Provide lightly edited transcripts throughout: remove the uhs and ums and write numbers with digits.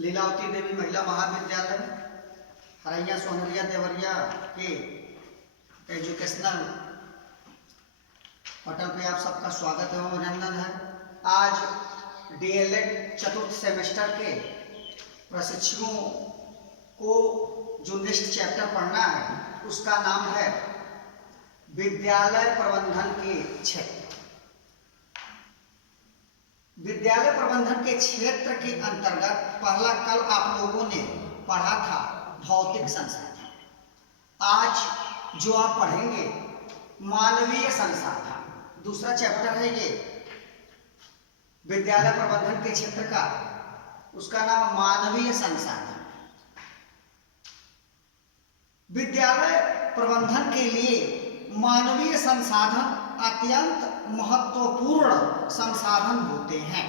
लीलावती देवी महिला महाविद्यालय हरैया सोनरिया देवरिया के एजुकेशनल पटल पे आप सबका स्वागत एवं अभिनंदन है। आज डीएलएड चतुर्थ सेमेस्टर के प्रशिक्षुओं को जो नेक्स्ट चैप्टर पढ़ना है उसका नाम है विद्यालय प्रबंधन के क्षेत्र। विद्यालय प्रबंधन के क्षेत्र के अंतर्गत पहला कल आप लोगों ने पढ़ा था भौतिक संसाधन। आज जो आप पढ़ेंगे मानवीय संसाधन, दूसरा चैप्टर है ये विद्यालय प्रबंधन के क्षेत्र का, उसका नाम मानवीय संसाधन। विद्यालय प्रबंधन के लिए मानवीय संसाधन अत्यंत महत्वपूर्ण संसाधन होते हैं।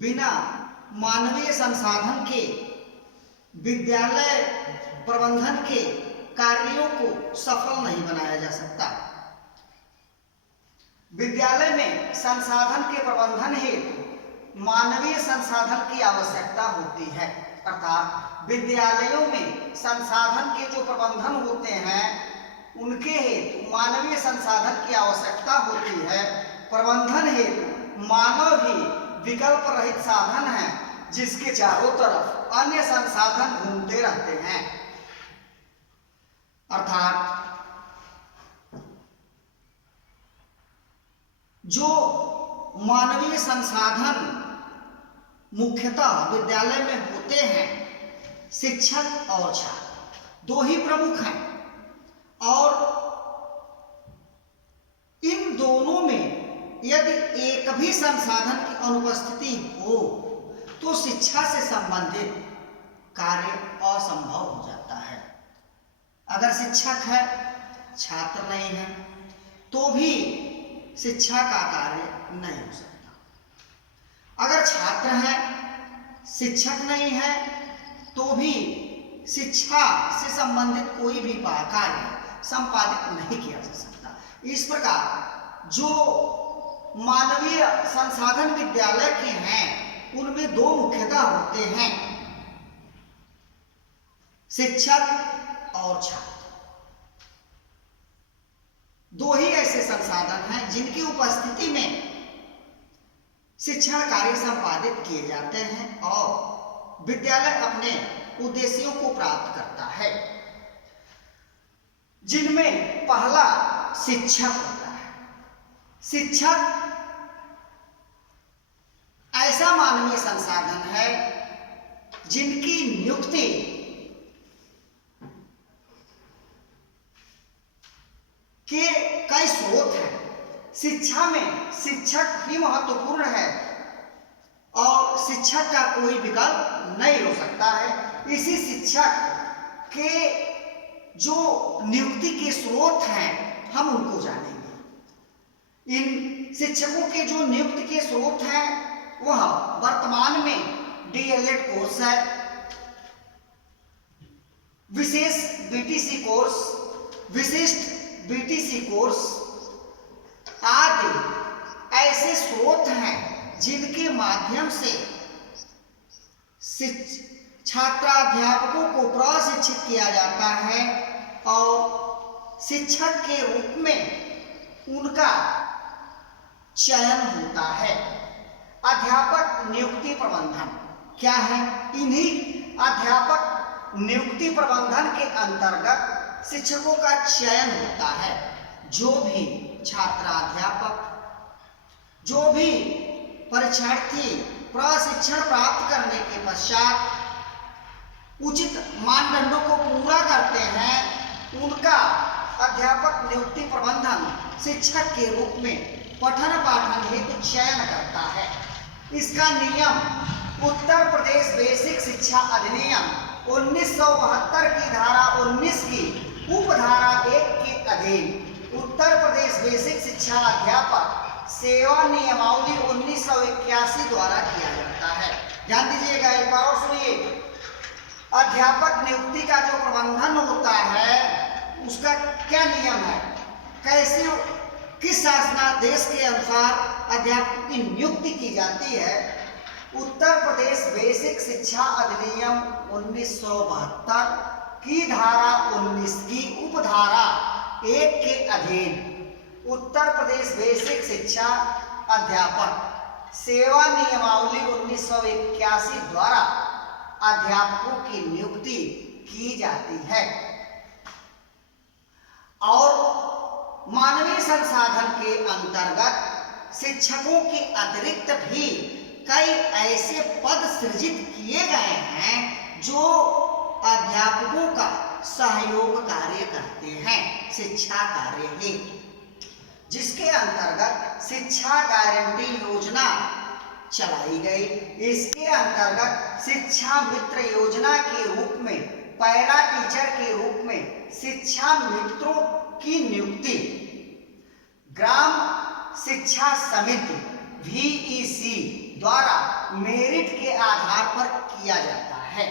बिना मानवीय संसाधन के विद्यालय प्रबंधन के कार्यों को सफल नहीं बनाया जा सकता। विद्यालय में संसाधन के प्रबंधन हेतु मानवीय संसाधन की आवश्यकता होती है, अर्थात विद्यालयों में संसाधन के जो प्रबंधन होते हैं उनके हेतु मानवीय संसाधन की आवश्यकता होती है। प्रबंधन हेतु मानव ही विकल्प रहित साधन है जिसके चारों तरफ अन्य संसाधन घूमते रहते हैं। अर्थात जो मानवीय संसाधन मुख्यतः विद्यालय में होते हैं, शिक्षक और छात्र दो ही प्रमुख हैं, और इन दोनों में यदि एक भी संसाधन की अनुपस्थिति हो तो शिक्षा से संबंधित कार्य असंभव हो जाता है। अगर शिक्षक है, छात्र नहीं है, तो भी शिक्षा का कार्य नहीं हो सकता। अगर छात्र है, शिक्षक नहीं है, तो भी शिक्षा से संबंधित कोई भी कार्य संपादित नहीं किया जा सकता। इस प्रकार जो मानवीय संसाधन विद्यालय के हैं उनमें दो मुख्यतः होते हैं, शिक्षक और छात्र। दो ही ऐसे संसाधन हैं जिनकी उपस्थिति में शिक्षण कार्य संपादित किए जाते हैं और विद्यालय अपने उद्देश्यों को प्राप्त करता है, जिनमें पहला शिक्षक होता है। शिक्षक ऐसा मानवीय संसाधन है जिनकी नियुक्ति के कई स्रोत हैं। शिक्षा में शिक्षक ही महत्वपूर्ण है और शिक्षक का कोई विकल्प नहीं हो सकता है। इसी शिक्षक के जो नियुक्ति के स्रोत हैं हम उनको जानेंगे। इन शिक्षकों के जो नियुक्ति के स्रोत हैं वह वर्तमान में डीएलएड कोर्स है, विशेष बीटीसी कोर्स, विशिष्ट बीटीसी कोर्स आदि ऐसे स्रोत हैं जिनके माध्यम से छात्राध्यापकों को प्रशिक्षित किया जाता है और शिक्षक के रूप में उनका चयन होता है। अध्यापक नियुक्ति प्रबंधन क्या है? इन्हीं अध्यापक नियुक्ति प्रबंधन के अंतर्गत शिक्षकों का चयन होता है। जो भी छात्राध्यापक, जो भी परीक्षार्थी प्रशिक्षण प्राप्त करने के पश्चात उचित मानदंडों को पूरा करते हैं, उनका अध्यापक नियुक्ति प्रबंधन शिक्षक के रूप में पठन पाठन हेतु चयन करता है। इसका नियम उत्तर प्रदेश बेसिक शिक्षा अधिनियम 1972 की धारा 19 की उपधारा 1 के अधीन उत्तर प्रदेश बेसिक शिक्षा अध्यापक सेवा नियमावली 1981 द्वारा किया जाता है। ध्यान दीजिएगा, एक बार और सुनिए। अध्यापक नियुक्ति का जो प्रबंधन होता है उसका क्या नियम है, कैसे किस शासनादेश के अनुसार अध्यापक की नियुक्ति की जाती है, उत्तर प्रदेश बेसिक शिक्षा अधिनियम 1972 की धारा 19 की उपधारा 1 के अधीन उत्तर प्रदेश बेसिक शिक्षा अध्यापक सेवा नियमावली 1981 द्वारा अध्यापकों की नियुक्ति की जाती है और मानवीय संसाधन के अंतर्गत शिक्षकों के अतिरिक्त भी कई ऐसे पद सृजित किए गए हैं जो अध्यापकों का सहयोग कार्य करते हैं शिक्षा कार्य हेतु, जिसके अंतर्गत शिक्षा गारंटी योजना चलाई गई। इसके अंतर्गत शिक्षा मित्र योजना के रूप में पैरा टीचर के रूप में शिक्षा मित्रों की नियुक्ति ग्राम शिक्षा समिति VEC द्वारा मेरिट के आधार पर किया जाता है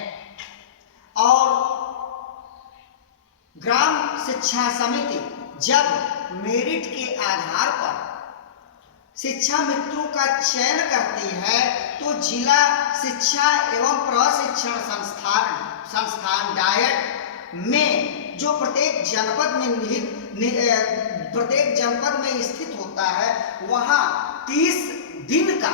और ग्राम शिक्षा समिति जब मेरिट के आधार पर शिक्षा मित्रों का चयन करती है तो जिला शिक्षा एवं प्रशिक्षण संस्थान डायट में जो प्रत्येक जनपद में स्थित होता है वहां 30 दिन का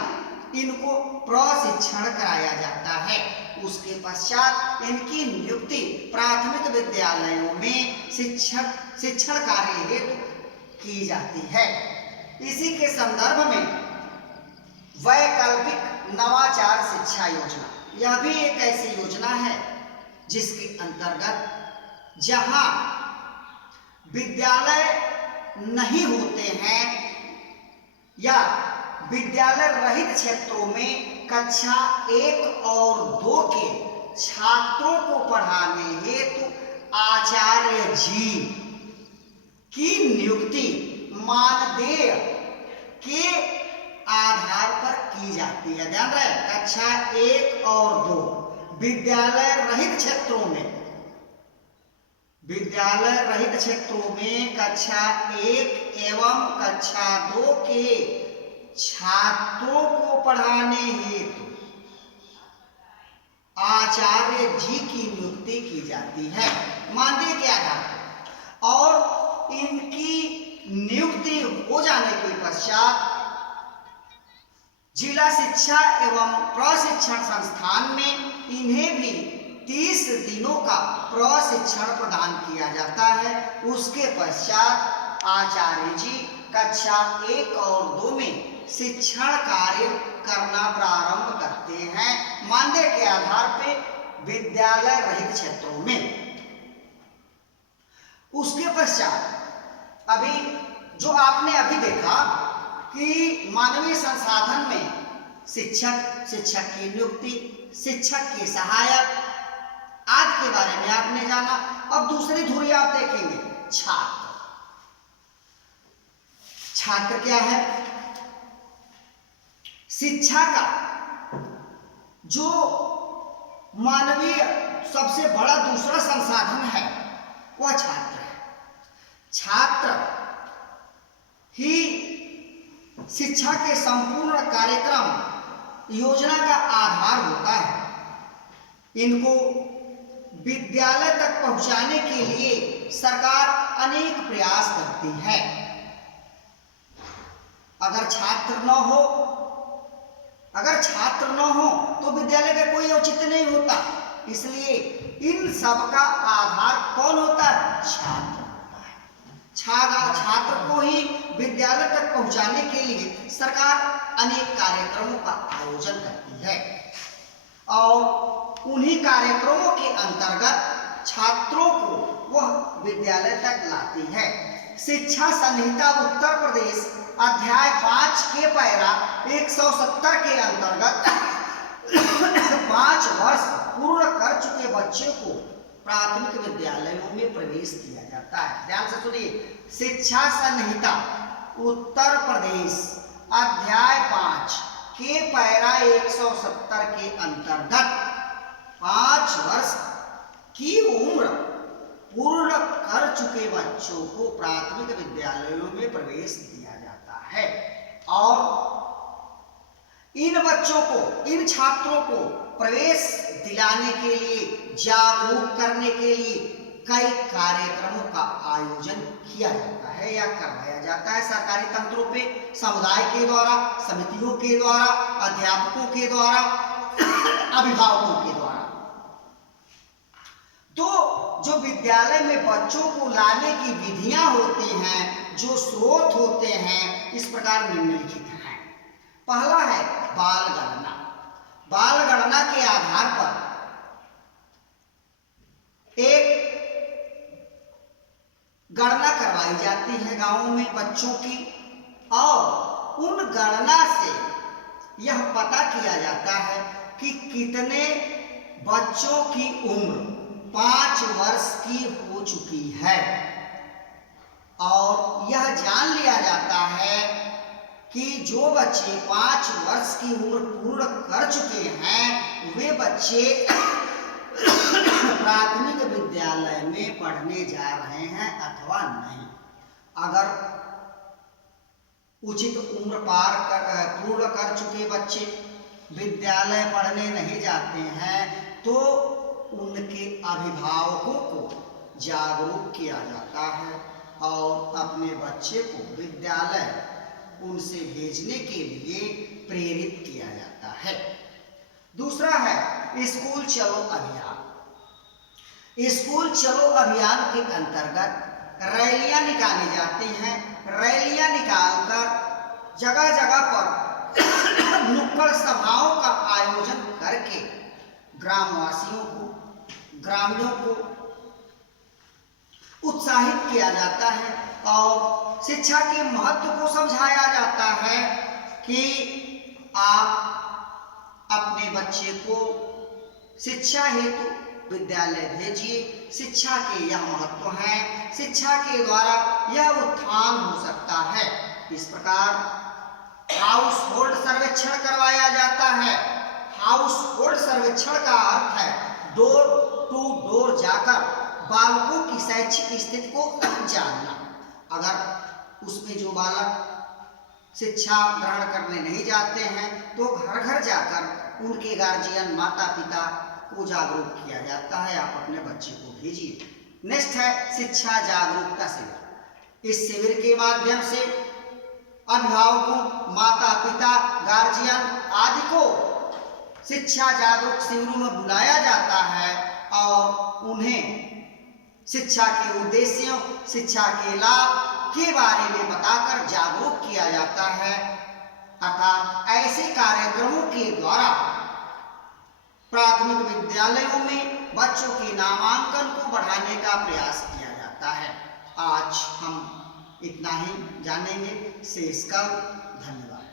इनको प्रशिक्षण कराया जाता है। उसके पश्चात इनकी नियुक्ति प्राथमिक विद्यालयों में शिक्षण कार्य हेतु की जाती है। इसी के संदर्भ में वैकल्पिक नवाचार शिक्षा योजना, यह भी एक ऐसी योजना है जिसके अंतर्गत जहां विद्यालय नहीं होते हैं या विद्यालय रहित क्षेत्रों में कक्षा 1 और 2 के छात्रों को पढ़ाने हेतु आचार्य जी की नियुक्ति मानदेय के आधार पर की जाती है। ध्यान रहे, कक्षा 1 और 2 विद्यालय रहित क्षेत्रों में कक्षा 1 एवं कक्षा 2 के छात्रों को पढ़ाने हेतु आचार्य जी की नियुक्ति की जाती है मानदेय के आधार पर और इनकी नियुक्ति हो जाने के पश्चात जिला शिक्षा एवं प्रशिक्षण संस्थान में इन्हें भी 30 दिनों का प्रशिक्षण प्रदान किया जाता है। उसके पश्चात आचार्य जी कक्षा 1 और 2 में शिक्षण कार्य करना प्रारंभ करते हैं मानदेय के आधार पे विद्यालय रहित क्षेत्रों में। उसके पश्चात अभी जो आपने अभी देखा कि मानवीय संसाधन में शिक्षक की नियुक्ति, शिक्षक के सहायक आदि के बारे में आपने जाना। अब दूसरी धुरी आप देखेंगे छात्र क्या है? शिक्षा का जो मानवीय सबसे बड़ा दूसरा संसाधन है वह छात्र है। छात्र ही शिक्षा के संपूर्ण कार्यक्रम योजना का आधार होता है। इनको विद्यालय तक पहुंचाने के लिए सरकार अनेक प्रयास करती है। अगर छात्र न हो तो विद्यालय का कोई औचित्य नहीं होता। इसलिए इन सब का आधार कौन होता है? छात्र होता है। छात्र को ही विद्यालय तक पहुंचाने के लिए सरकार अनेक कार्यक्रमों का आयोजन करती है और उन्हीं कार्यक्रमों के अंतर्गत छात्रों को वह विद्यालय तक लाती है। शिक्षा संहिता उत्तर प्रदेश अध्याय 5 के पैरा 170 के अंतर्गत 5 वर्ष पूर्ण कर चुके बच्चों को प्राथमिक विद्यालयों में प्रवेश दिया जाता है। ध्यान से सुनिए, शिक्षा संहिता उत्तर प्रदेश अध्याय 5 के पैरा 170 के अंतर्गत 5 वर्ष की उम्र पूर्ण कर चुके बच्चों को प्राथमिक विद्यालयों में प्रवेश दिया जाता है और इन बच्चों को, इन छात्रों को प्रवेश दिलाने के लिए, जागरूक करने के लिए कई कार्यक्रमों का आयोजन किया जाता है या करवाया जाता है सरकारी तंत्रों पे, समुदाय के द्वारा, समितियों के द्वारा, अध्यापकों के द्वारा, अभिभावकों के द्वारा। तो जो विद्यालय में बच्चों को लाने की विधियां होती हैं, जो स्रोत होते हैं, इस प्रकार निम्नलिखित हैं। पहला है बाल गणना। बाल गणना के आधार पर एक गणना करवाई जाती है गांवों में बच्चों की, और उन गणना से यह पता किया जाता है कि कितने बच्चों की उम्र 5 वर्ष की हो चुकी है, और यह जान लिया जाता है कि जो बच्चे 5 वर्ष की उम्र पूर्ण कर चुके हैं वे बच्चे प्राथमिक विद्यालय में पढ़ने जा रहे हैं अथवा नहीं। अगर उचित उम्र पूर्ण कर चुके बच्चे विद्यालय पढ़ने नहीं जाते हैं तो उनके अभिभावकों को जागरूक किया जाता है और अपने बच्चे को विद्यालय उनसे भेजने के लिए प्रेरित किया जाता है। दूसरा है स्कूल चलो अभियान। स्कूल चलो अभियान के अंतर्गत रैलियां निकाली जाती हैं। रैलियां निकालकर जगह जगह पर नुक्कड़ सभाओं का आयोजन करके ग्रामवासियों को, ग्रामीणों को उत्साहित किया जाता है और शिक्षा के महत्व को समझाया जाता है कि आप अपने बच्चे को शिक्षा हेतु विद्यालय भेजिए। शिक्षा के यह महत्व है, शिक्षा के द्वारा यह उत्थान हो सकता है। इस प्रकार हाउस होल्ड सर्वेक्षण करवाया जाता है। हाउस होल्ड सर्वेक्षण का अर्थ है डोर टू डोर जाकर बालकों की शैक्षिक स्थिति को जानना। अगर उसमें जो बालक शिक्षा ग्रहण करने नहीं जाते हैं तो घर घर जाकर उनके गार्जियन, माता पिता को जागरूक किया जाता है। आप अपने बच्चे को भेजिए। नेक्स्ट है शिक्षा जागरूकता शिविर। इस शिविर के माध्यम से अभिभावकों, माता पिता, गार्जियन आदि को शिक्षा जागरूक शिविरों में बुलाया जाता है और उन्हें शिक्षा के उद्देश्यों, शिक्षा के लाभ के बारे में बताकर जागरूक किया जाता है। अर्थात ऐसे कार्यक्रमों के द्वारा प्राथमिक विद्यालयों में बच्चों के नामांकन को बढ़ाने का प्रयास किया जाता है। आज हम इतना ही जानेंगे। शेष का धन्यवाद।